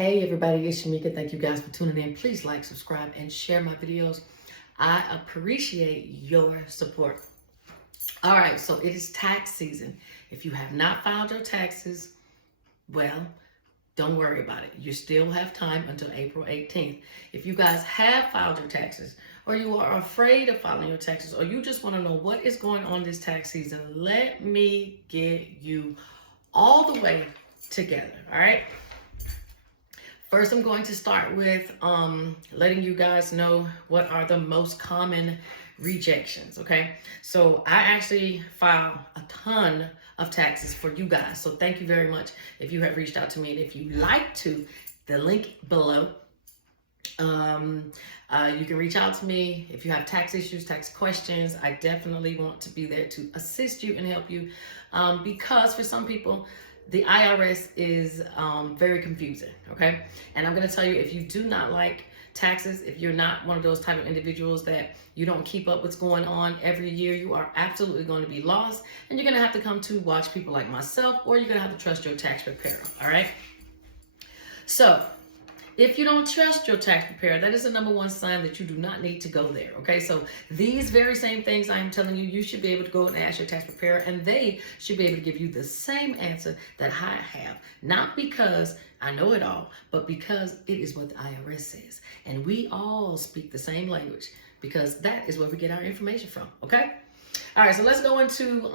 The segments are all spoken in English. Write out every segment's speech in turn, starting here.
Hey everybody, it's Shamika. Thank you guys for tuning in. Please like, subscribe, and share my videos. I appreciate your support. All right, so it is tax season. If you have not filed your taxes, well, don't worry about it. You still have time until April 18th. If you guys have filed your taxes, or you are afraid of filing your taxes, or you just want to know what is going on this tax season, let me get you all the way together, all right? First, I'm going to start with letting you guys know what are the most common rejections, okay? So I actually file a ton of taxes for you guys. So thank you very much if you have reached out to me. And if you like to, the link below, you can reach out to me if you have tax issues, tax questions. I definitely want to be there to assist you and help you because for some people, the IRS is very confusing, okay? And I'm gonna tell you, if you do not like taxes, if you're not one of those type of individuals that you don't keep up what's going on every year, you are absolutely going to be lost, and you're gonna have to come to watch people like myself, or you're gonna have to trust your tax preparer, all right? So, if you don't trust your tax preparer, that is the number one sign that you do not need to go there, okay? So these very same things I am telling you, you should be able to go and ask your tax preparer, and they should be able to give you the same answer that I have. Not because I know it all, but because it is what the IRS says. And we all speak the same language because that is where we get our information from, okay? All right, so let's go into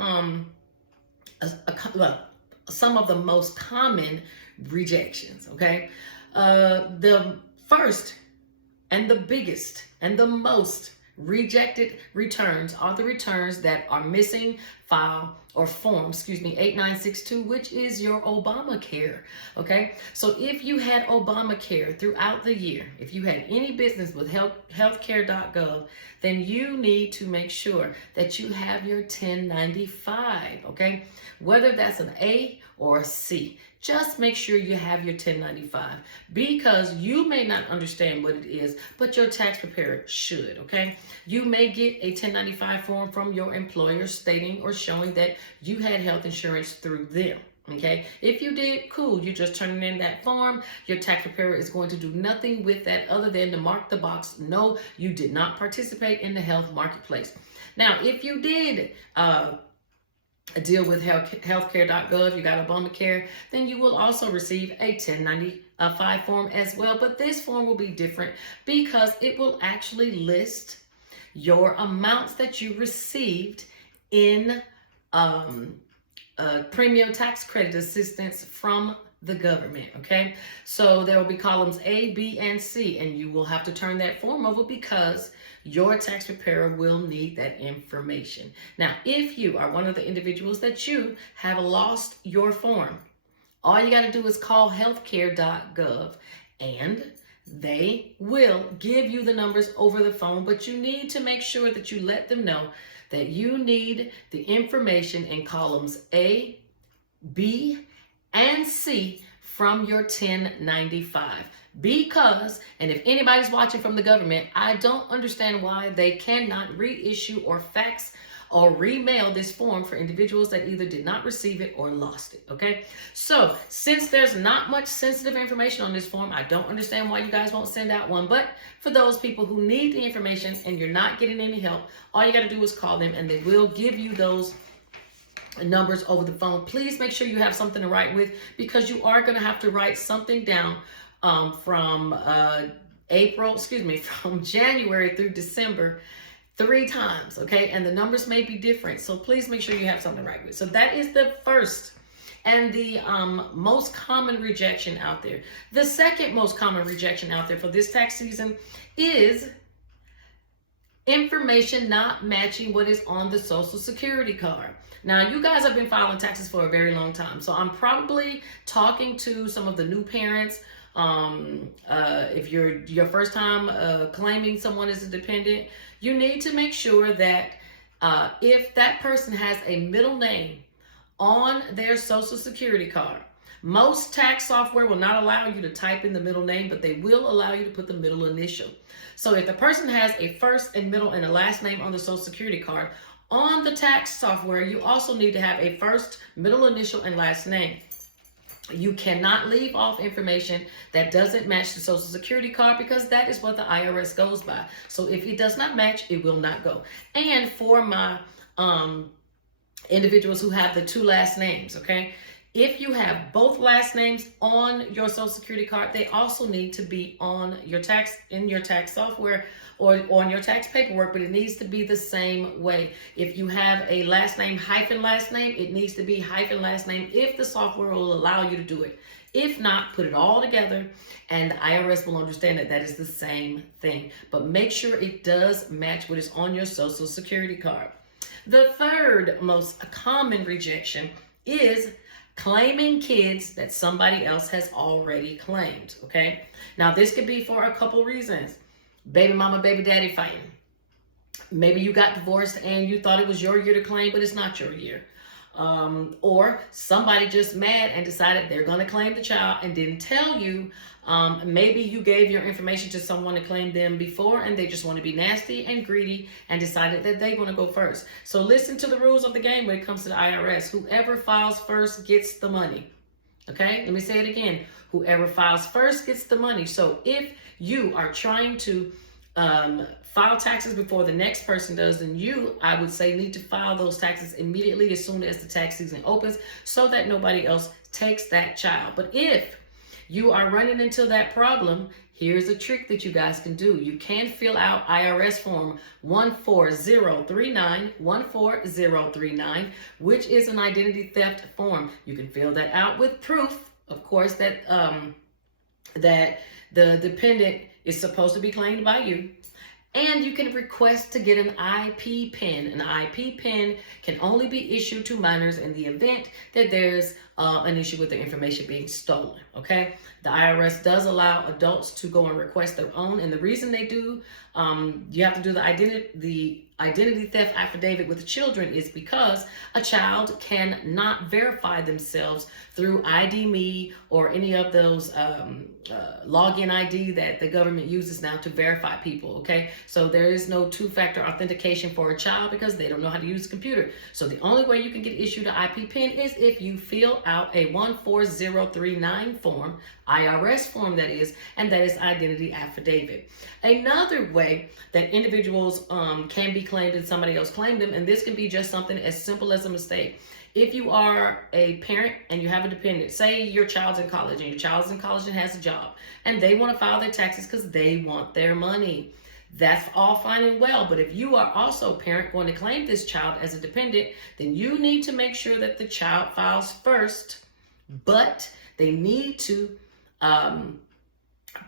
some of the most common rejections, okay? The first and the biggest and the most rejected returns are the returns that are missing file or form, 8962, which is your Obamacare, okay? So if you had Obamacare throughout the year, if you had any business with healthcare.gov, then you need to make sure that you have your 1095, okay? Whether that's an A or a C, just make sure you have your 1095 because you may not understand what it is, but your tax preparer should, okay? You may get a 1095 form from your employer stating or showing that you had health insurance through them, okay? If you did, cool, you're just turning in that form. Your tax preparer is going to do nothing with that other than to mark the box, no, you did not participate in the health marketplace. Now, if you did, deal with healthcare.gov, you got Obamacare, then you will also receive a 1095 form as well. But this form will be different because it will actually list your amounts that you received in premium tax credit assistance from the government, okay? So there will be columns A, B, and C, and you will have to turn that form over because your tax preparer will need that information. Now, if you are one of the individuals that you have lost your form, all you got to do is call healthcare.gov and they will give you the numbers over the phone, but you need to make sure that you let them know that you need the information in columns A, B, and C from your 1095. Because, and if anybody's watching from the government, I don't understand why they cannot reissue or fax or remail this form for individuals that either did not receive it or lost it, okay? So, since there's not much sensitive information on this form, I don't understand why you guys won't send out one, but for those people who need the information and you're not getting any help, all you gotta do is call them and they will give you those numbers over the phone. Please make sure you have something to write with because you are gonna have to write something down from January through December 3 times, okay? And the numbers may be different, so please make sure you have something to write with. So that is the first and the most common rejection out there. The second most common rejection out there for this tax season is information not matching what is on the Social Security card. Now, you guys have been filing taxes for a very long time, so I'm probably talking to some of the new parents. If you're your first time claiming someone as a dependent, you need to make sure that if that person has a middle name on their Social Security card, most tax software will not allow you to type in the middle name, but they will allow you to put the middle initial. So if the person has a first and middle and a last name on the Social Security card, on the tax software, you also need to have a first, middle initial, and last name. You cannot leave off information that doesn't match the Social Security card, because that is what the IRS goes by. So if it does not match, it will not go. And for my individuals who have the two last names, okay? If you have both last names on your Social Security card, they also need to be on your in your tax software or on your tax paperwork, but it needs to be the same way. If you have a last name hyphen last name, it needs to be hyphen last name if the software will allow you to do it. If not, put it all together and the IRS will understand that that is the same thing. But make sure it does match what is on your Social Security card. The third most common rejection is claiming kids that somebody else has already claimed, okay? Now, this could be for a couple reasons. Baby mama, baby daddy fighting. Maybe you got divorced and you thought it was your year to claim, but it's not your year. Or somebody just mad and decided they're going to claim the child and didn't tell you. Maybe you gave your information to someone to claim them before and they just want to be nasty and greedy and decided that they want to go first. So listen to the rules of the game when it comes to the IRS. Whoever files first gets the money. Okay, let me say it again. Whoever files first gets the money. So if you are trying to file taxes before the next person does, then you, I would say, need to file those taxes immediately as soon as the tax season opens so that nobody else takes that child. But if you are running into that problem, here's a trick that you guys can do. You can fill out IRS form 14039, which is an identity theft form. You can fill that out with proof, of course, that that the dependent is supposed to be claimed by you. And you can request to get an IP PIN. An IP PIN can only be issued to minors in the event that there's an issue with the information being stolen, okay? The IRS does allow adults to go and request their own, and the reason they do, you have to do the identity theft affidavit with the children is because a child cannot verify themselves through ID.me or any of those login ID that the government uses now to verify people, okay? So there is no two-factor authentication for a child because they don't know how to use a computer. So the only way you can get issued an IP PIN is if you fill out a 14039 form, IRS form that is, and that is identity affidavit. Another way that individuals can be claimed and somebody else claimed them, and this can be just something as simple as a mistake. If you are a parent and you have a dependent, say your child's in college and your child's in college and has a job, and they want to file their taxes because they want their money. That's all fine and well, but if you are also a parent going to claim this child as a dependent, then you need to make sure that the child files first, but they need to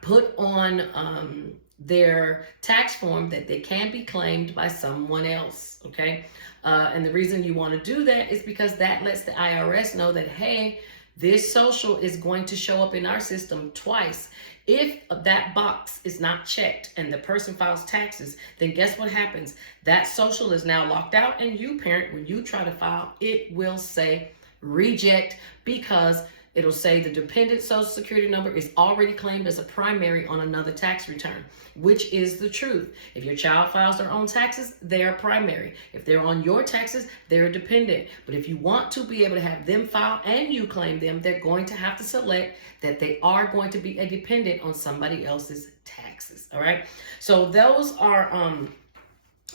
put on their tax form that they can be claimed by someone else, okay? And the reason you want to do that is because that lets the IRS know that, hey, this social is going to show up in our system twice. If that box is not checked and the person files taxes, then guess what happens? That social is now locked out, and you, parent, when you try to file, it will say reject because it'll say the dependent Social Security number is already claimed as a primary on another tax return, which is the truth. If your child files their own taxes, they're primary. If they're on your taxes, they're dependent. But if you want to be able to have them file and you claim them, they're going to have to select that they are going to be a dependent on somebody else's taxes, all right? So those are,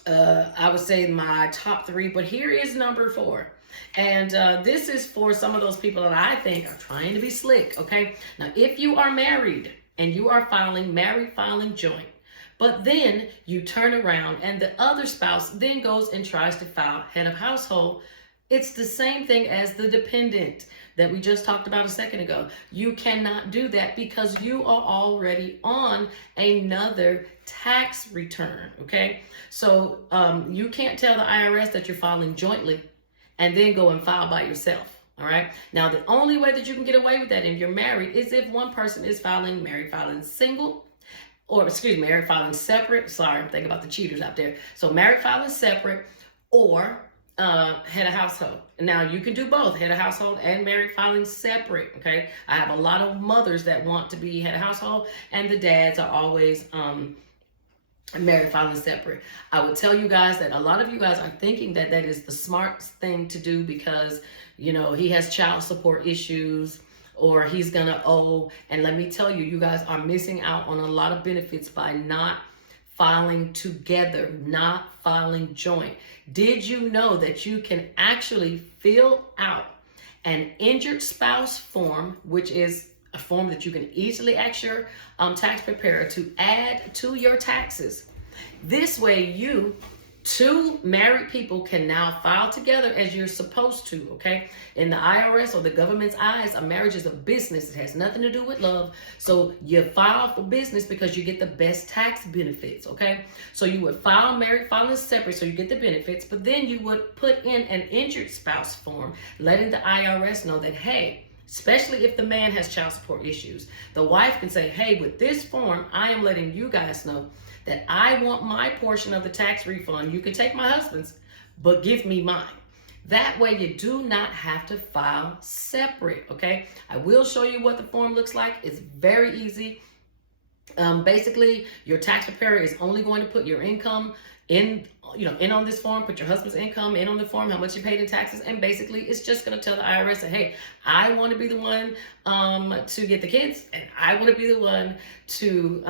I would say, my top three, but here is number 4. And this is for some of those people that I think are trying to be slick, okay? Now, if you are married and you are filing joint, but then you turn around and the other spouse then goes and tries to file head of household, it's the same thing as the dependent that we just talked about a second ago. You cannot do that because you are already on another tax return, okay? So you can't tell the IRS that you're filing jointly and then go and file by yourself, all right? Now, the only way that you can get away with that if you're married is if one person is married filing single, or married filing separate. Sorry, I'm thinking about the cheaters out there. So married filing separate or head of household. Now, you can do both, head of household and married filing separate, okay? I have a lot of mothers that want to be head of household, and the dads are always married filing separate. I would tell you guys that a lot of you guys are thinking that that is the smart thing to do because, you know, he has child support issues or he's gonna owe. And let me tell you, you guys are missing out on a lot of benefits by not filing together, not filing joint. Did you know that you can actually fill out an injured spouse form, which is a form that you can easily ask your tax preparer to add to your taxes? This way, you two married people can now file together as you're supposed to, okay? In the IRS or the government's eyes, a marriage is a business. It has nothing to do with love. So you file for business because you get the best tax benefits, okay? So you would file married, filing separate so you get the benefits, but then you would put in an injured spouse form, letting the IRS know that, hey, especially if the man has child support issues, the wife can say, hey, with this form, I am letting you guys know that I want my portion of the tax refund. You can take my husband's, but give me mine. That way you do not have to file separate, okay? I will show you what the form looks like. It's very easy. Basically, your tax preparer is only going to put your income in on this form, put your husband's income in on the form, how much you paid in taxes, and basically it's just going to tell the IRS that, hey, I want to be the one to get the kids, and I want to be the one to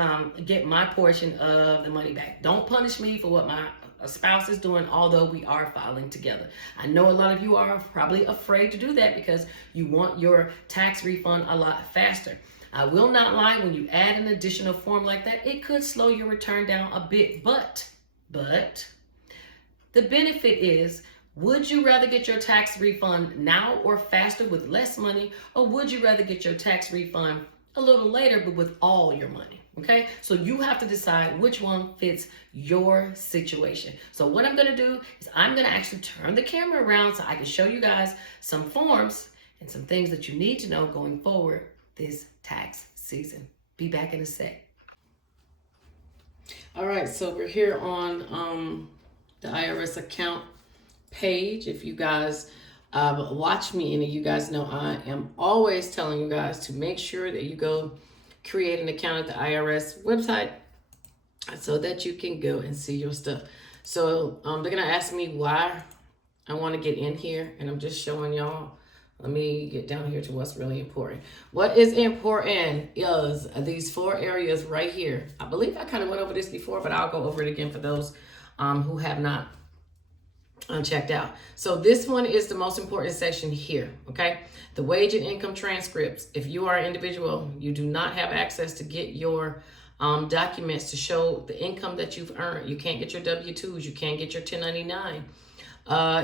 get my portion of the money back. Don't punish me for what my spouse is doing, although we are filing together. I know a lot of you are probably afraid to do that because you want your tax refund a lot faster. I will not lie, when you add an additional form like that, it could slow your return down a bit, but the benefit is, would you rather get your tax refund now or faster with less money, or would you rather get your tax refund a little later but with all your money? Okay, so you have to decide which one fits your situation. So what I'm going to do is I'm going to actually turn the camera around so I can show you guys some forms and some things that you need to know going forward this tax season. Be back in a sec. All right, so we're here on the IRS account page. If you guys watch me, and you guys know I am always telling you guys to make sure that you go create an account at the IRS website so that you can go and see your stuff. So they're gonna ask me why I want to get in here, and I'm just showing y'all. Let me get down here to what's really important. What is important is these 4 areas right here. I believe I kind of went over this before, but I'll go over it again for those who have not checked out. So this one is the most important section here, okay? The wage and income transcripts. If you are an individual, you do not have access to get your documents to show the income that you've earned. You can't get your W-2s. You can't get your 1099.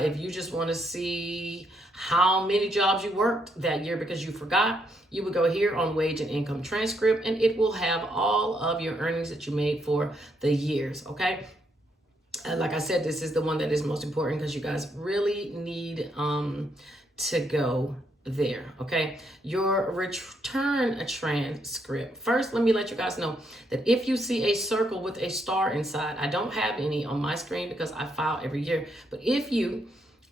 If you just want to see how many jobs you worked that year because you forgot, you would go here on wage and income transcript, and it will have all of your earnings that you made for the years, okay? Like I said, this is the one that is most important because you guys really need to go there, okay? Your return transcript. First, let me let you guys know that if you see a circle with a star inside, I don't have any on my screen because I file every year, but if you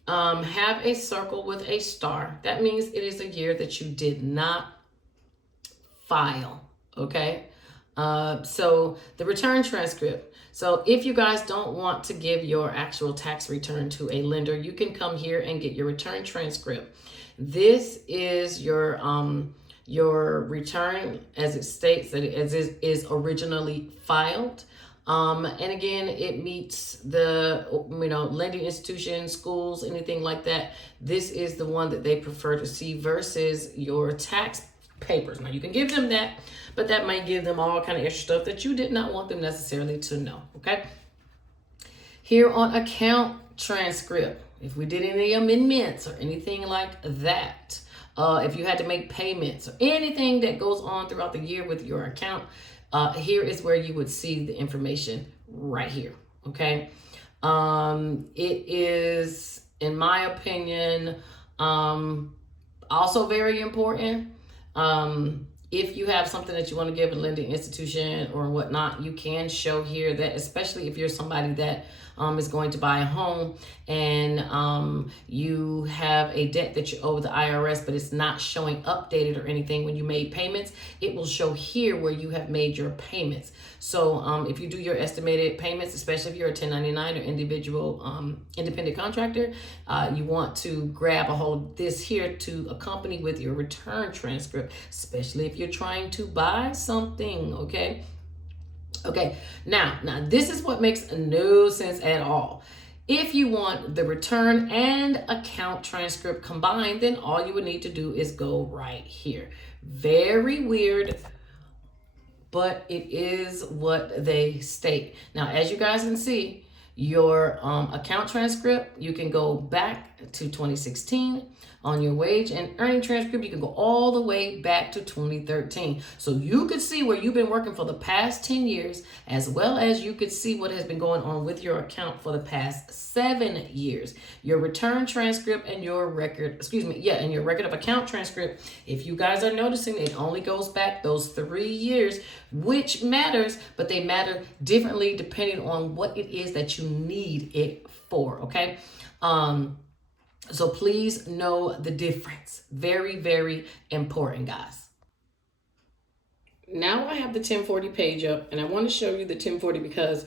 have a circle with a star, that means it is a year that you did not file, okay? So the return transcript. So if you guys don't want to give your actual tax return to a lender, you can come here and get your return transcript. This is your return as it states that as it is originally filed. And again, it meets the, lending institutions, schools, anything like that. This is the one that they prefer to see versus your tax papers. Now you can give them that, but that might give them all kind of extra stuff that you did not want them necessarily to know, okay? Here on account transcript, if we did any amendments or anything like that, if you had to make payments or anything that goes on throughout the year with your account, here is where you would see the information right here, okay? It is, in my opinion, also very important. If you have something that you want to give a lending institution or whatnot, you can show here that, especially if you're somebody that is going to buy a home and you have a debt that you owe the IRS, but it's not showing updated or anything when you made payments, it will show here where you have made your payments. So if you do your estimated payments, especially if you're a 1099 or individual independent contractor, you want to grab a hold of this here to accompany with your return transcript, especially if you're trying to buy something, okay? Okay, now this is what makes no sense at all. If you want the return and account transcript combined, then all you would need to do is go right here. Very weird, but it is what they state. Now, as you guys can see, your account transcript, you can go back to 2016. On your wage and earning transcript, you can go all the way back to 2013. So you could see where you've been working for the past 10 years, as well as you could see what has been going on with your account for the past 7 years. Your return transcript and your record, and your record of account transcript, if you guys are noticing, it only goes back those 3 years, which matters, but they matter differently depending on what it is that you need it for, okay? So please know the difference. Very, very important, guys. Now I have the 1040 page up, and I want to show you the 1040 because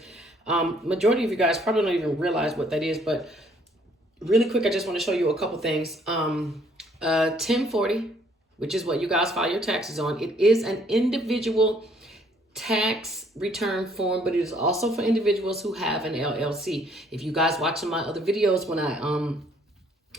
majority of you guys probably don't even realize what that is, but really quick, I just want to show you a couple things. 1040, which is what you guys file your taxes on. It is an individual tax return form, but it is also for individuals who have an LLC. If you guys watching my other videos, when I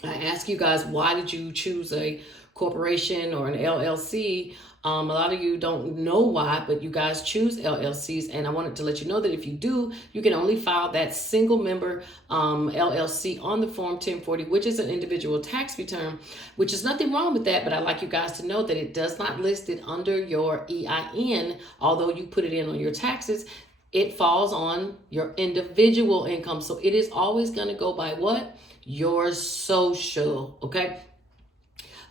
ask you guys, why did you choose a corporation or an LLC? A lot of you don't know why, but you guys choose LLCs. And I wanted to let you know that if you do, you can only file that single member LLC on the form 1040, which is an individual tax return, which is nothing wrong with that. But I'd like you guys to know that it does not list it under your EIN, although you put it in on your taxes. It falls on your individual income. So it is always going to go by what? Your social, okay?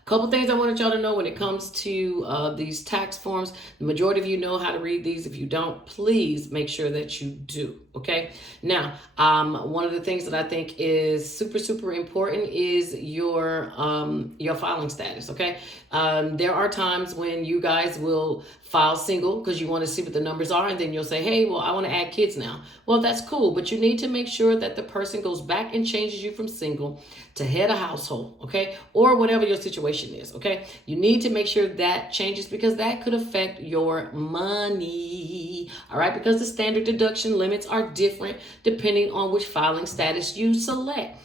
Couple things I wanted y'all to know when it comes to these tax forms. The majority of you know how to read these. If you don't, please make sure that you do, okay? Now, one of the things that I think is super, super important is your filing status, okay? There are times when you guys will file single because you want to see what the numbers are, and then you'll say, hey, well, I want to add kids now. Well, that's cool, but you need to make sure that the person goes back and changes you from single to head of household, okay? Or whatever your situation is, okay? You need to make sure that changes because that could affect your money, all right? Because the standard deduction limits are different depending on which filing status you select.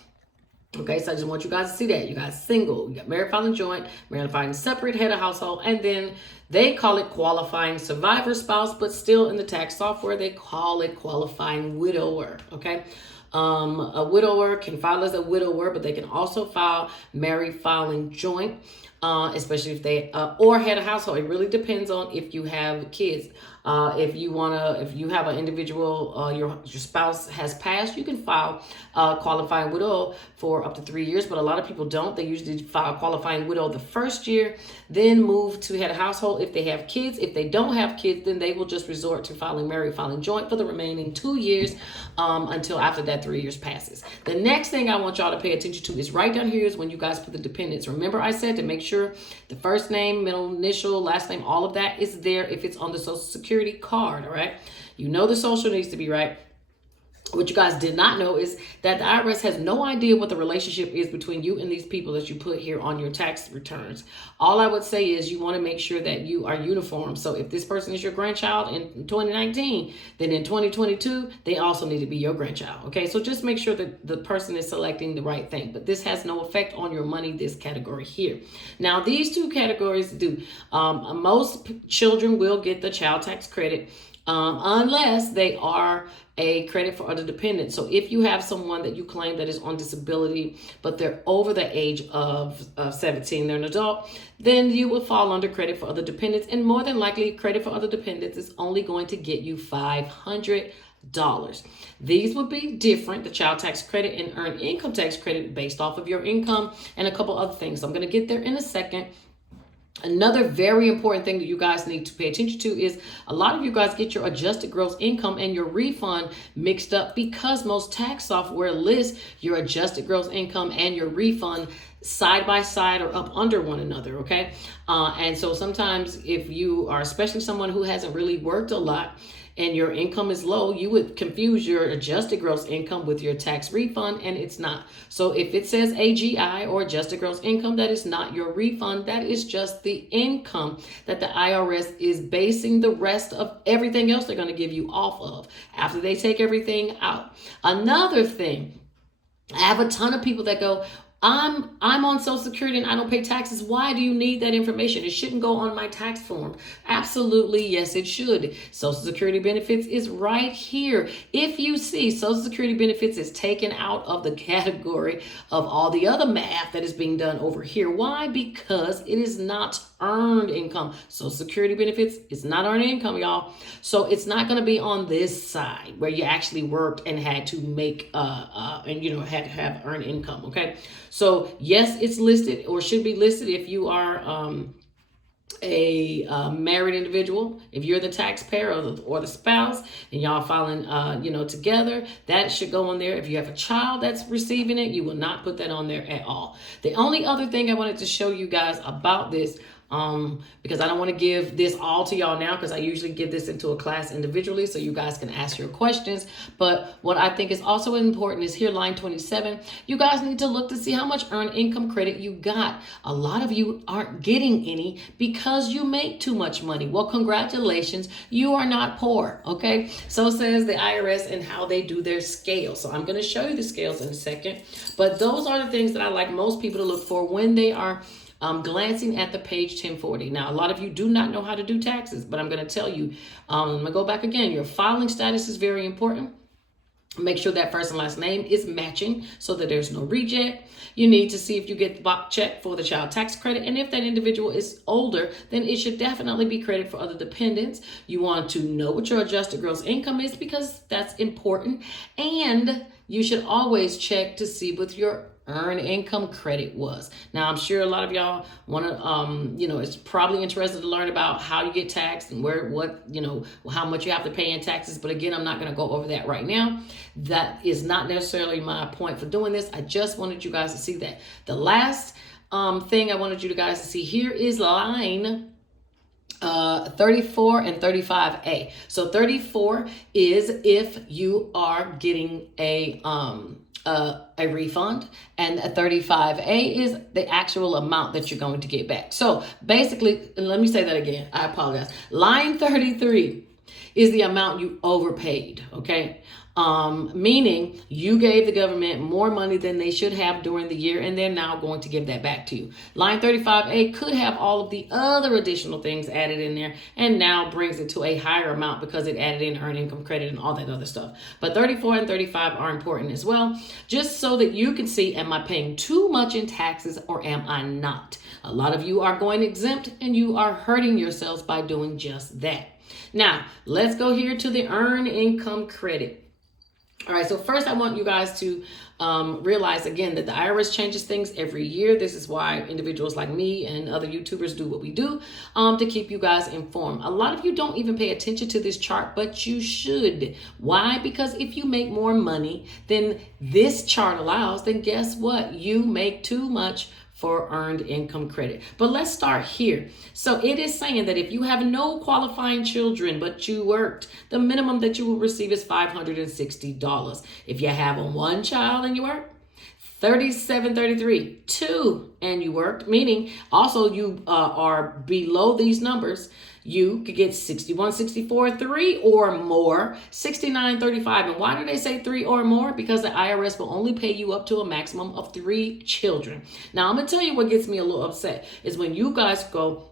Okay, so I just want you guys to see that. You got single, you got married filing joint, married filing separate, head of household, and then they call it qualifying survivor spouse, but still in the tax software, they call it qualifying widower, okay? A widower can file as a widower, but they can also file married filing joint, especially if they, or head of household. It really depends on if you have kids. If you have an individual, your spouse has passed, you can file qualifying widow for up to 3 years, but a lot of people don't. They usually file qualifying widow the first year, then move to head of household if they have kids. If they don't have kids, then they will just resort to filing married filing joint for the remaining 2 years until after that 3 years passes. The next thing I want y'all to pay attention to is right down here is when you guys put the dependents. Remember I said to make sure the first name, middle initial, last name, all of that is there if it's on the Social Security card, all right? You know the social needs to be right. What you guys did not know is that the IRS has no idea what the relationship is between you and these people that you put here on your tax returns. All I would say is you want to make sure that you are uniform. So if this person is your grandchild in 2019, then in 2022, they also need to be your grandchild, okay? So just make sure that the person is selecting the right thing. But this has no effect on your money, this category here. Now, these two categories do. Most children will get the child tax credit unless they are a credit for other dependents. So if you have someone that you claim that is on disability, but they're over the age of 17, they're an adult, then you will fall under credit for other dependents. And more than likely, credit for other dependents is only going to get you $500. These would be different, the child tax credit and earned income tax credit based off of your income and a couple other things. So I'm going to get there in a second. Another very important thing that you guys need to pay attention to is a lot of you guys get your adjusted gross income and your refund mixed up because most tax software lists your adjusted gross income and your refund side by side or up under one another, okay? And so sometimes if you are, especially someone who hasn't really worked a lot, and your income is low, you would confuse your adjusted gross income with your tax refund, and it's not. So if it says AGI or adjusted gross income, that is not your refund. That is just the income that the IRS is basing the rest of everything else they're going to give you off of after they take everything out. Another thing, I have a ton of people that go, I'm on Social Security and I don't pay taxes. Why do you need that information? It shouldn't go on my tax form. Absolutely, yes, it should. Social Security benefits is right here. If you see Social Security benefits is taken out of the category of all the other math that is being done over here. Why? Because it is not earned income. Social Security benefits is not earned income, y'all. So it's not going to be on this side where you actually worked and had to make and had to have earned income. Okay, so yes, it's listed or should be listed if you are a married individual. If you're the taxpayer or the spouse and y'all filing together, that should go on there. If you have a child that's receiving it, you will not put that on there at all. The only other thing I wanted to show you guys about this, because I don't want to give this all to y'all now, because I usually give this into a class individually so you guys can ask your questions. But what I think is also important is here, line 27, you guys need to look to see how much earned income credit you got. A lot of you aren't getting any because you make too much money. Well, congratulations, you are not poor, okay? So says the IRS and how they do their scale. So I'm going to show you the scales in a second, but those are the things that I like most people to look for when they are glancing at the page 1040. Now, a lot of you do not know how to do taxes, but I'm going to tell you, I'm going to go back again. Your filing status is very important. Make sure that first and last name is matching so that there's no reject. You need to see if you get the box check for the child tax credit. And if that individual is older, then it should definitely be credit for other dependents. You want to know what your adjusted gross income is because that's important. And you should always check to see what your earned income credit was. Now, I'm sure a lot of y'all want to, is probably interested to learn about how you get taxed and how much you have to pay in taxes. But again, I'm not going to go over that right now. That is not necessarily my point for doing this. I just wanted you guys to see that. The last thing I wanted you guys to see here is line 34 and 35A. So 34 is if you are getting a refund, and a 35A is the actual amount that you're going to get back. So basically, let me say that again. I apologize. Line 33 is the amount you overpaid, okay? Meaning you gave the government more money than they should have during the year, and they're now going to give that back to you. Line 35A could have all of the other additional things added in there and now brings it to a higher amount because it added in earned income credit and all that other stuff. But 34 and 35 are important as well, just so that you can see, am I paying too much in taxes or am I not? A lot of you are going exempt and you are hurting yourselves by doing just that. Now, let's go here to the earned income credit. All right, so first I want you guys to realize again that the IRS changes things every year. This is why individuals like me and other YouTubers do what we do to keep you guys informed. A lot of you don't even pay attention to this chart, but you should. Why? Because if you make more money than this chart allows, then guess what? You make too much for earned income credit. But let's start here. So it is saying that if you have no qualifying children, but you worked, the minimum that you will receive is $560. If you have one child and you work, $37.33. Two and you worked, meaning also you are below these numbers, you could get $61.64, 3 or more, $69.35. And why do they say 3 or more? Because the IRS will only pay you up to a maximum of 3 children. Now, I'm going to tell you what gets me a little upset is when you guys go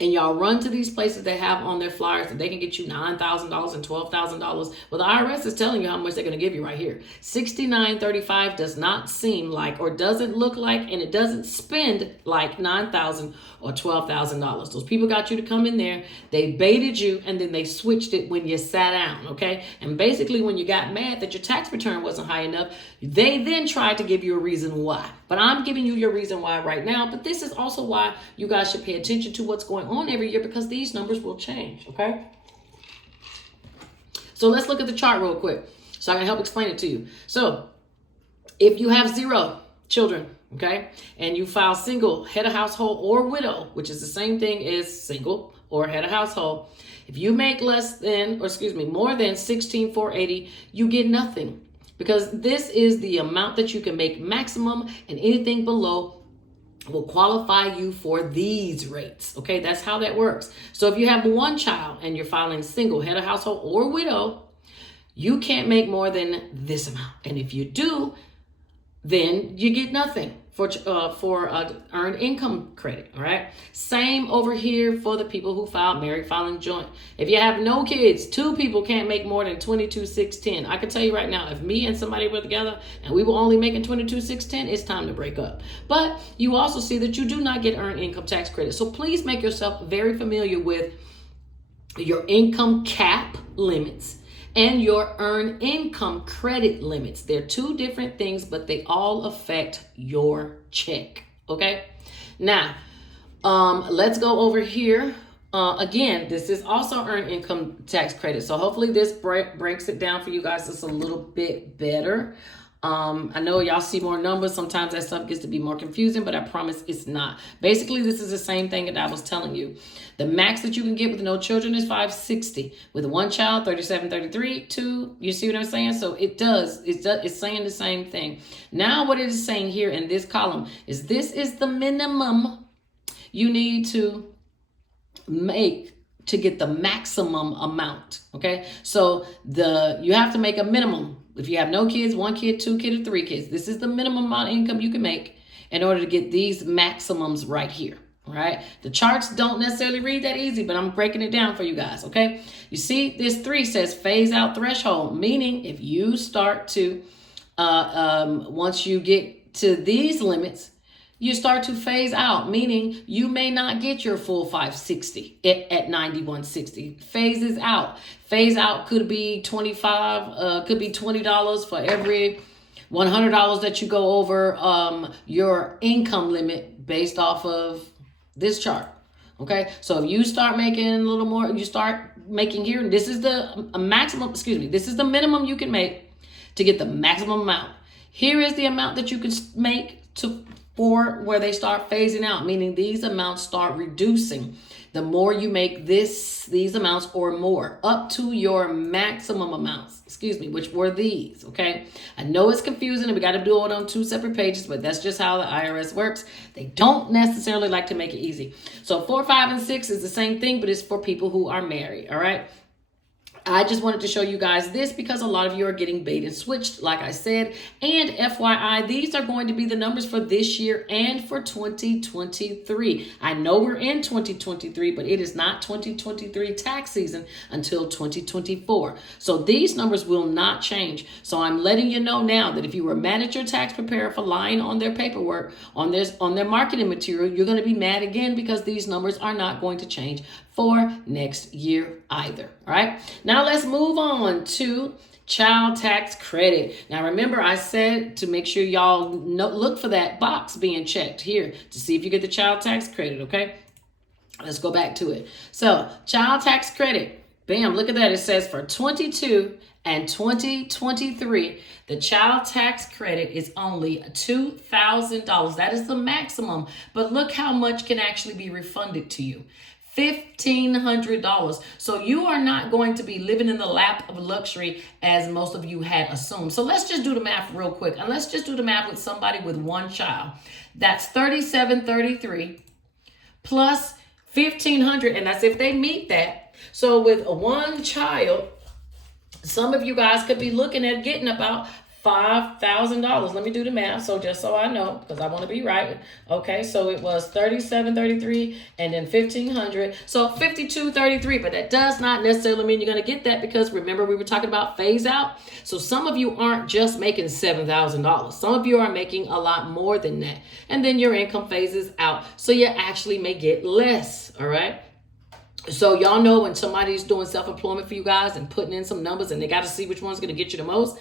and y'all run to these places that have on their flyers that they can get you $9,000 and $12,000. Well, the IRS is telling you how much they're going to give you right here. $69.35 does not seem like, or doesn't look like, and it doesn't spend like $9,000 or $12,000. Those people got you to come in there, they baited you, and then they switched it when you sat down, okay? And basically when you got mad that your tax return wasn't high enough, they then tried to give you a reason why. But I'm giving you your reason why right now, but this is also why you guys should pay attention to what's going on every year, because these numbers will change, okay? So let's look at the chart real quick so I can help explain it to you. So if you have 0 children, okay, and you file single, head of household, or widow, which is the same thing as single or head of household, if you make more than 16,480, you get nothing, because this is the amount that you can make maximum, and anything below will qualify you for these rates. Okay, that's how that works. So if you have 1 child and you're filing single, head of household, or widow, you can't make more than this amount. And if you do, then you get nothing for earned income credit. All right. Same over here for the people who filed married filing joint. If you have no kids, 2 people can't make more than 22,610. I can tell you right now, if me and somebody were together and we were only making 22,610, it's time to break up. But you also see that you do not get earned income tax credit. So please make yourself very familiar with your income cap limits and your earned income credit limits. They're 2 different things, but they all affect your check. Okay. Now, let's go over here. Again, this is also earned income tax credit. So hopefully this breaks it down for you guys just a little bit better. I know y'all see more numbers. Sometimes that stuff gets to be more confusing, but I promise it's not. Basically, this is the same thing that I was telling you. The max that you can get with no children is $560. With 1 child, $37.33. 2, you see what I'm saying? So it's saying the same thing. Now what it is saying here in this column is this is the minimum you need to make to get the maximum amount. Okay, so you have to make a minimum. If you have no kids, 1 kid, 2 kids, or 3 kids, this is the minimum amount of income you can make in order to get these maximums right here. All right, the charts don't necessarily read that easy, but I'm breaking it down for you guys. Okay, you see this 3 says phase out threshold, meaning if you start to once you get to these limits, you start to phase out, meaning you may not get your full 560 at 9160. Phases out. Phase out could be could be $20 for every $100 that you go over your income limit based off of this chart. Okay, so if you start making a little more, you start making here, this is the maximum, this is the minimum you can make to get the maximum amount. Here is the amount that you can make for where they start phasing out, meaning these amounts start reducing. The more you make these amounts or more, up to your maximum amounts, which were these, okay? I know it's confusing and we got to do it on 2 separate pages, but that's just how the IRS works. They don't necessarily like to make it easy. So 4, 5, and 6 is the same thing, but it's for people who are married, all right? I just wanted to show you guys this because a lot of you are getting bait and switched, like I said. And FYI, these are going to be the numbers for this year and for 2023. I know we're in 2023, but it is not 2023 tax season until 2024. So these numbers will not change. So I'm letting you know now that if you were mad at your tax preparer for lying on their paperwork, on their marketing material, you're going to be mad again because these numbers are not going to change for next year either. All right. Now let's move on to child tax credit. Now remember, I said to make sure y'all look for that box being checked here to see if you get the child tax credit. Okay. Let's go back to it. So child tax credit, bam, look at that. It says for 22 and 2023, the child tax credit is only $2,000. That is the maximum. But look how much can actually be refunded to you. $1,500. So you are not going to be living in the lap of luxury as most of you had assumed. So let's just do the math real quick. And let's just do the math with somebody with 1 child. That's $3,733 plus $1,500. And that's if they meet that. So with 1 child, some of you guys could be looking at getting about $5,000. Let me do the math. So just so I know, because I want to be right. Okay, so it was 3733 and then 1500. So 5233, but that does not necessarily mean you're going to get that, because remember we were talking about phase out. So some of you aren't just making $7,000. Some of you are making a lot more than that. And then your income phases out. So you actually may get less. All right. So y'all know when somebody's doing self-employment for you guys and putting in some numbers and they got to see which one's going to get you the most.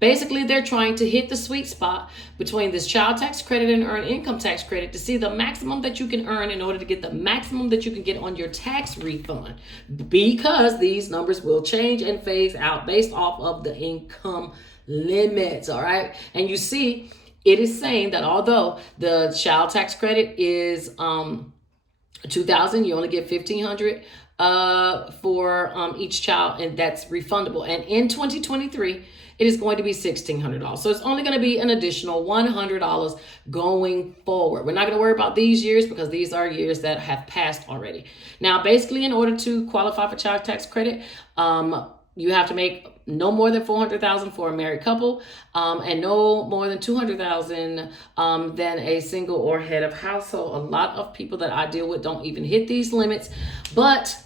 Basically, they're trying to hit the sweet spot between this child tax credit and earned income tax credit to see the maximum that you can earn in order to get the maximum that you can get on your tax refund, because these numbers will change and phase out based off of the income limits. All right. And you see, it is saying that although the child tax credit is $2,000, you only get $1,500 for each child, and that's refundable. And in 2023, it is going to be $1,600. So it's only going to be an additional $100 going forward. We're not going to worry about these years because these are years that have passed already. Now, basically, in order to qualify for child tax credit, you have to make no more than $400,000 for a married couple, and no more than $200,000 than a single or head of household. A lot of people that I deal with don't even hit these limits, but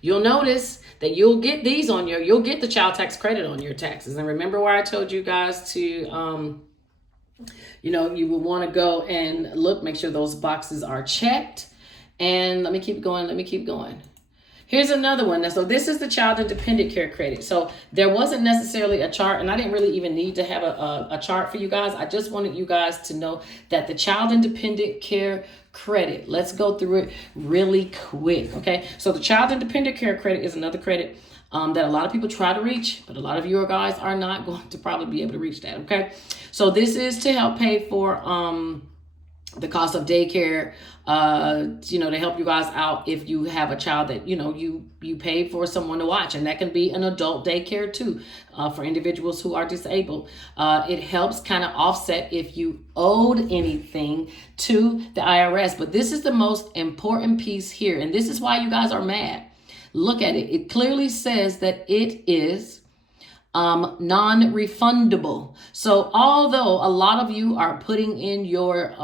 you'll notice that you'll get you'll get the child tax credit on your taxes. And remember where I told you guys to, you will want to go and look, make sure those boxes are checked. And let me keep going. Here's another one. So this is the child and dependent care credit. So there wasn't necessarily a chart, and I didn't really even need to have a chart for you guys. I just wanted you guys to know that the child and dependent care credit, let's go through it really quick. Okay. So the child and dependent care credit is another credit that a lot of people try to reach, but a lot of you guys are not going to probably be able to reach that. Okay. So this is to help pay for the cost of daycare, to help you guys out if you have a child that, you pay for someone to watch. And that can be an adult daycare too, for individuals who are disabled. It helps kind of offset if you owed anything to the IRS. But this is the most important piece here. And this is why you guys are mad. Look at it. It clearly says that it is non-refundable. So although a lot of you are putting in your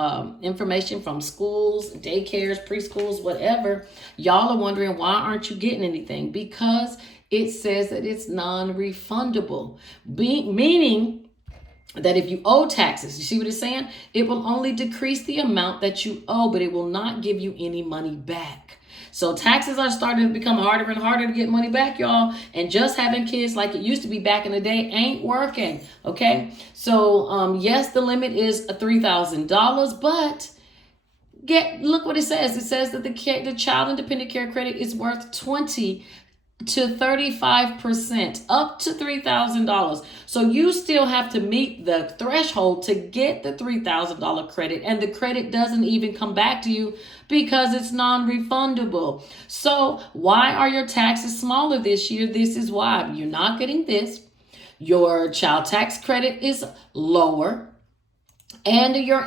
information from schools, daycares, preschools, whatever, y'all are wondering, why aren't you getting anything? Because it says that it's non-refundable, meaning that if you owe taxes, you see what it's saying? It will only decrease the amount that you owe, but it will not give you any money back. So taxes are starting to become harder and harder to get money back, y'all. And just having kids like it used to be back in the day ain't working. Okay. So, yes, the limit is $3,000, but look what it says. It says that the child and dependent care credit is worth 20 to 35%, up to $3,000. So you still have to meet the threshold to get the $3,000 credit, and the credit doesn't even come back to you because it's non-refundable. So why are your taxes smaller this year? This is why. You're not getting this. Your child tax credit is lower, and your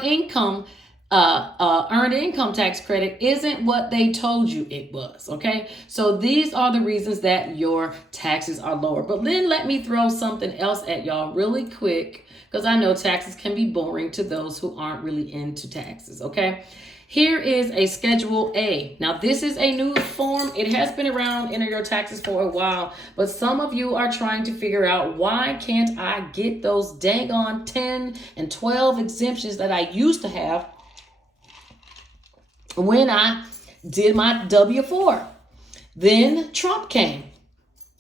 earned income tax credit isn't what they told you it was. Okay. So these are the reasons that your taxes are lower. But then let me throw something else at y'all really quick, because I know taxes can be boring to those who aren't really into taxes. Okay. Here is a Schedule A. Now, this is a new form. It has been around, enter your taxes, for a while, but some of you are trying to figure out, why can't I get those dang on 10 and 12 exemptions that I used to have when I did my W-4? Then Trump came,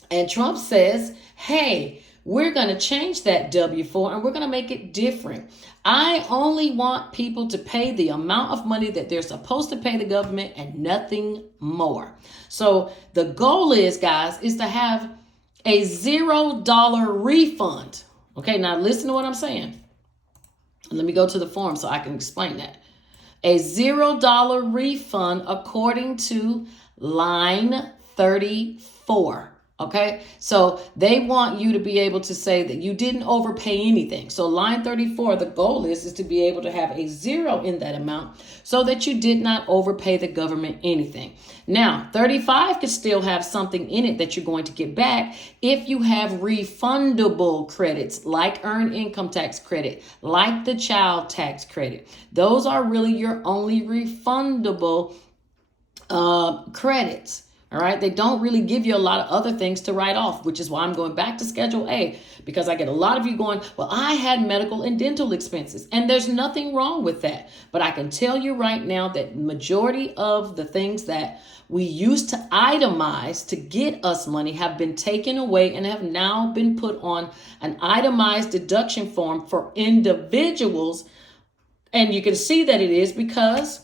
and Trump says, hey, we're going to change that W-4 and we're going to make it different. I only want people to pay the amount of money that they're supposed to pay the government and nothing more. So the goal is, guys, is to have a $0 refund. Okay, now listen to what I'm saying. Let me go to the form so I can explain that. A $0 refund according to line 34. Okay, so they want you to be able to say that you didn't overpay anything. So line 34, the goal is to be able to have a zero in that amount so that you did not overpay the government anything. Now, 35 could still have something in it that you're going to get back if you have refundable credits like earned income tax credit, like the child tax credit. Those are really your only refundable credits. All right. They don't really give you a lot of other things to write off, which is why I'm going back to Schedule A, because I get a lot of you going, well, I had medical and dental expenses, and there's nothing wrong with that. But I can tell you right now that majority of the things that we used to itemize to get us money have been taken away and have now been put on an itemized deduction form for individuals. And you can see that it is because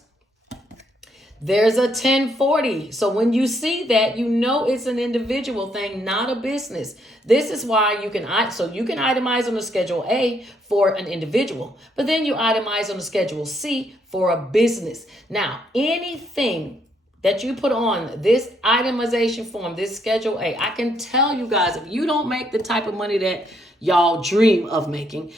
there's a 1040. So when you see that, you know it's an individual thing, not a business. This is why you can itemize on the Schedule A for an individual, but then you itemize on the Schedule C for a business. Now, anything that you put on this itemization form, this Schedule A, I can tell you guys, if you don't make the type of money that y'all dream of making,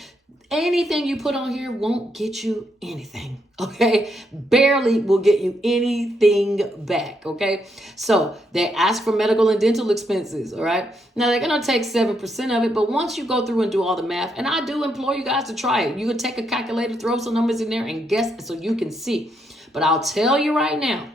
anything you put on here won't get you anything, okay? Barely will get you anything back, okay? So they ask for medical and dental expenses, all right? Now they're gonna take 7% of it, but once you go through and do all the math, and I do implore you guys to try it. You can take a calculator, throw some numbers in there and guess so you can see. But I'll tell you right now,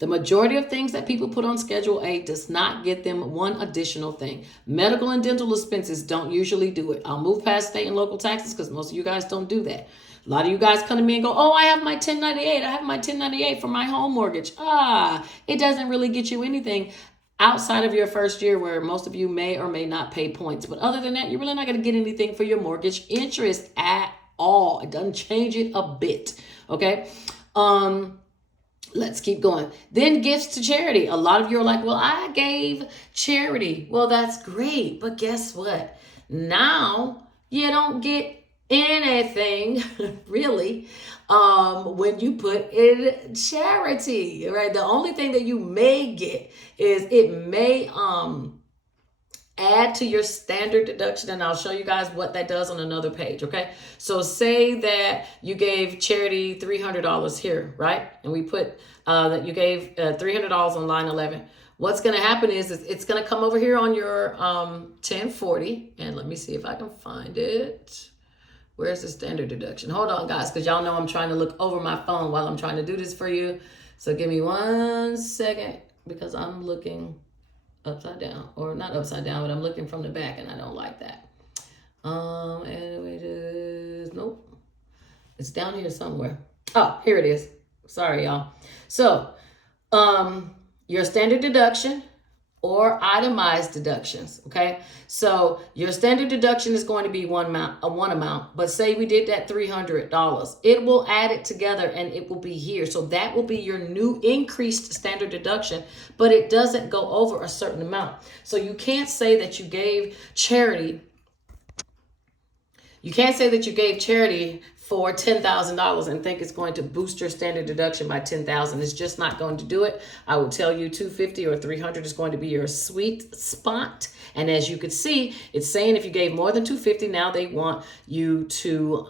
the majority of things that people put on Schedule A does not get them one additional thing. Medical and dental expenses don't usually do it. I'll move past state and local taxes because most of you guys don't do that. A lot of you guys come to me and go, oh, I have my 1098. I have my 1098 for my home mortgage. It doesn't really get you anything outside of your first year where most of you may or may not pay points. But other than that, you're really not going to get anything for your mortgage interest at all. It doesn't change it a bit. Okay. Let's keep going. Then gifts to charity. A lot of you are like, well, I gave charity. Well, that's great. But guess what? Now you don't get anything really when you put in charity, right? The only thing that you may get is it may add to your standard deduction, and I'll show you guys what that does on another page, okay? So say that you gave charity $300 here, right? And we put that you gave $300 on line 11. What's going to happen is it's going to come over here on your 1040, and let me see if I can find it. Where's the standard deduction? Hold on, guys, because y'all know I'm trying to look over my phone while I'm trying to do this for you. So give me 1 second because I'm looking upside down, or not upside down, but I'm looking from the back and I don't like that. Nope. It's down here somewhere. Oh, here it is. Sorry, y'all. So, your standard deduction or itemized deductions, okay? So your standard deduction is going to be one amount, but say we did that $300. It will add it together and it will be here. So that will be your new increased standard deduction, but it doesn't go over a certain amount. So you can't say that you gave charity. You can't say that you gave charity for $10,000 and think it's going to boost your standard deduction by $10,000. It's just not going to do it. I will tell you $250 or $300 is going to be your sweet spot. And as you could see, it's saying if you gave more than $250, now they want you to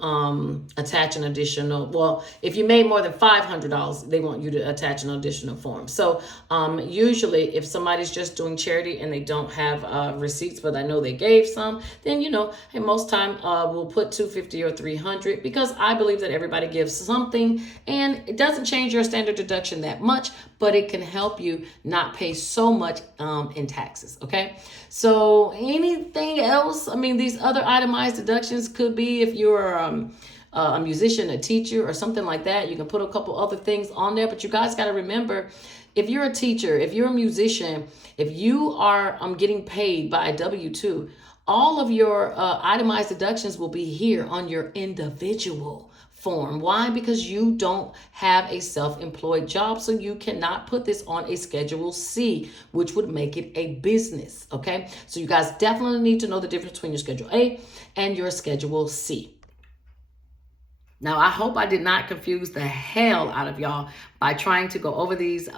attach an additional, well, if you made more than $500, they want you to attach an additional form. So usually if somebody's just doing charity and they don't have receipts, but I know they gave some, then, you know, hey, most time we'll put $250 or $300 because I believe that everybody gives something, and it doesn't change your standard deduction that much, but it can help you not pay so much in taxes, okay? So anything else? I mean, these other itemized deductions could be if you're a musician, a teacher, or something like that. You can put a couple other things on there, but you guys got to remember, if you're a teacher, if you're a musician, if you are getting paid by a W-2, all of your itemized deductions will be here on your individual form. Why? Because you don't have a self-employed job, so you cannot put this on a Schedule C, which would make it a business, okay? So you guys definitely need to know the difference between your Schedule A and your Schedule C. Now, I hope I did not confuse the hell out of y'all by trying to go over these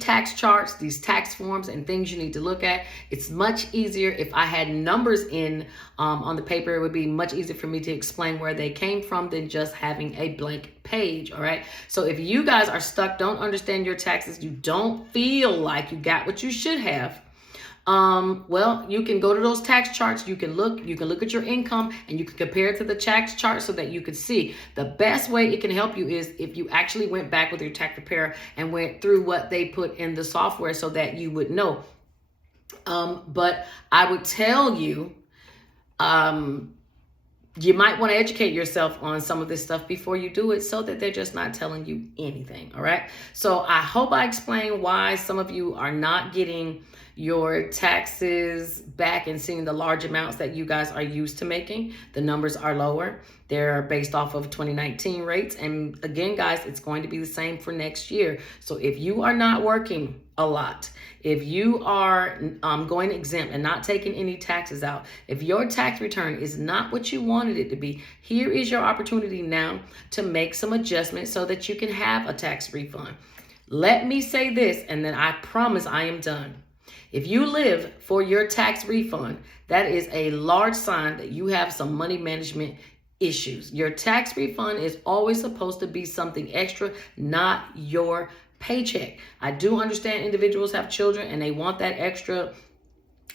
tax charts, these tax forms and things you need to look at. It's much easier if I had numbers in on the paper. It would be much easier for me to explain where they came from than just having a blank page. All right. So if you guys are stuck, don't understand your taxes, you don't feel like you got what you should have, well, you can go to those tax charts. You can look at your income and you can compare it to the tax chart so that you can see. The best way it can help you is if you actually went back with your tax preparer and went through what they put in the software so that you would know. But I would tell you, you might want to educate yourself on some of this stuff before you do it so that they're just not telling you anything. All right. So I hope I explained why some of you are not getting your taxes back and seeing the large amounts that you guys are used to making. The numbers are lower. They're based off of 2019 rates. And again, guys, it's going to be the same for next year. So if you are not working a lot, if you are going exempt and not taking any taxes out, if your tax return is not what you wanted it to be, here is your opportunity now to make some adjustments so that you can have a tax refund. Let me say this, and then I promise I am done. If you live for your tax refund, that is a large sign that you have some money management issues. Your tax refund is always supposed to be something extra, not your paycheck. I do understand individuals have children and they want that extra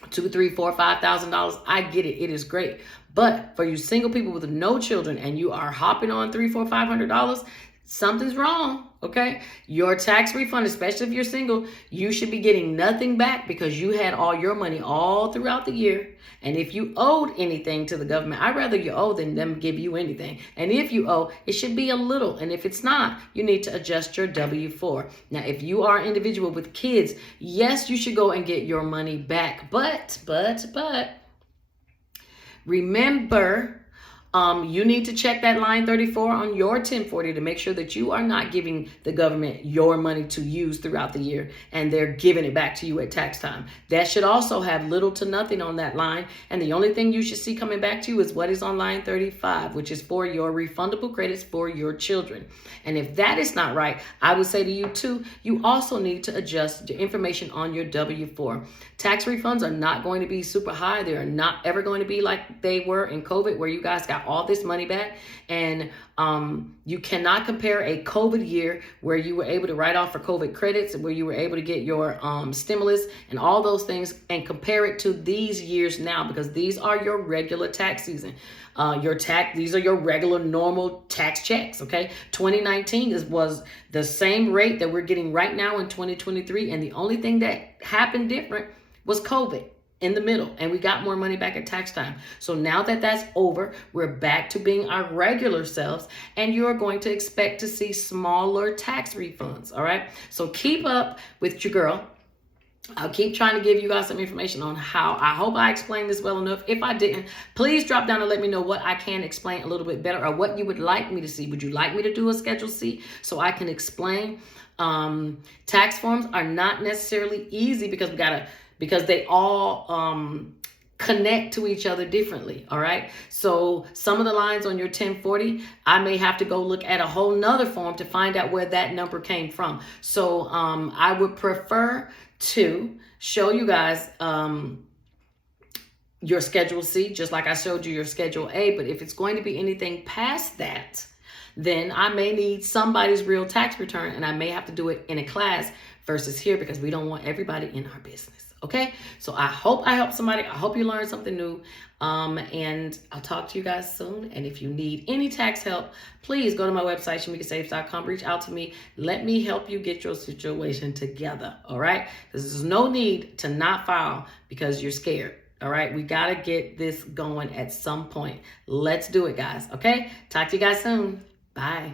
$2,000, $3,000, $4,000, $5,000. I get it. It is great. But for you single people with no children and you are hopping on $300, $400, $500, something's wrong. Okay. Your tax refund, especially if you're single, you should be getting nothing back because you had all your money all throughout the year. And if you owed anything to the government, I'd rather you owe than them give you anything. And if you owe, it should be a little. And if it's not, you need to adjust your W-4. Now, if you are an individual with kids, yes, you should go and get your money back. But remember, you need to check that line 34 on your 1040 to make sure that you are not giving the government your money to use throughout the year and they're giving it back to you at tax time. That should also have little to nothing on that line. And the only thing you should see coming back to you is what is on line 35, which is for your refundable credits for your children. And if that is not right, I would say to you too, you also need to adjust your information on your W-4. Tax refunds are not going to be super high. They are not ever going to be like they were in COVID, where you guys got all this money back. And you cannot compare a COVID year where you were able to write off for COVID credits and where you were able to get your stimulus and all those things and compare it to these years now, because these are your regular tax season. These are your regular normal tax checks. Okay. 2019 was the same rate that we're getting right now in 2023. And the only thing that happened different was COVID in the middle, and we got more money back at tax time. So now that that's over, we're back to being our regular selves, and you're going to expect to see smaller tax refunds. All right. So keep up with your girl. I'll keep trying to give you guys some information on how. I hope I explained this well enough. If I didn't, please drop down and let me know what I can explain a little bit better, or what you would like me to see. Would you like me to do a Schedule C so I can explain? Tax forms are not necessarily easy because they all connect to each other differently. All right. So some of the lines on your 1040, I may have to go look at a whole nother form to find out where that number came from. So I would prefer to show you guys your Schedule C, just like I showed you your Schedule A. But if it's going to be anything past that, then I may need somebody's real tax return, and I may have to do it in a class versus here, because we don't want everybody in our business. Okay. So I hope I helped somebody. I hope you learned something new. And I'll talk to you guys soon. And if you need any tax help, please go to my website, shamikasaves.com. Reach out to me. Let me help you get your situation together. All right. Because there's no need to not file because you're scared. All right. We got to get this going at some point. Let's do it, guys. Okay. Talk to you guys soon. Bye.